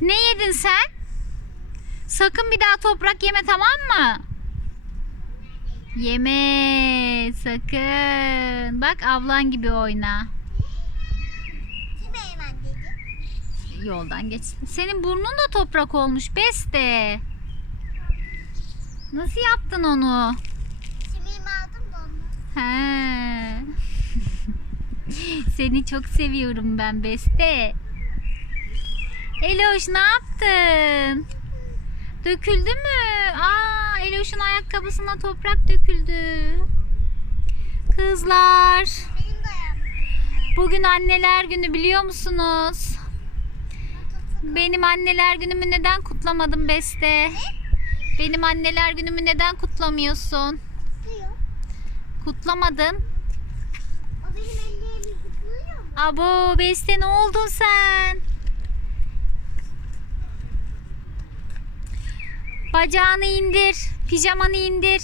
Ne yedin sen? Sakın bir daha toprak yeme tamam mı? Yeme sakın. Bak ablan gibi oyna. Kim hemen dedi? Yoldan geç. Senin burnun da toprak olmuş Beste. Nasıl yaptın onu? Simimi aldım da onu. He. Seni çok seviyorum ben Beste. Eloş ne yaptın? Döküldü mü? Aa, Eloş'un ayakkabısına toprak döküldü. Kızlar, bugün anneler günü biliyor musunuz? Benim anneler günümü neden kutlamadım Beste? Benim anneler günümü neden kutlamıyorsun? Kutlamadın. Abo Beste ne oldun sen? Bacağını indir. Pijamanı indir.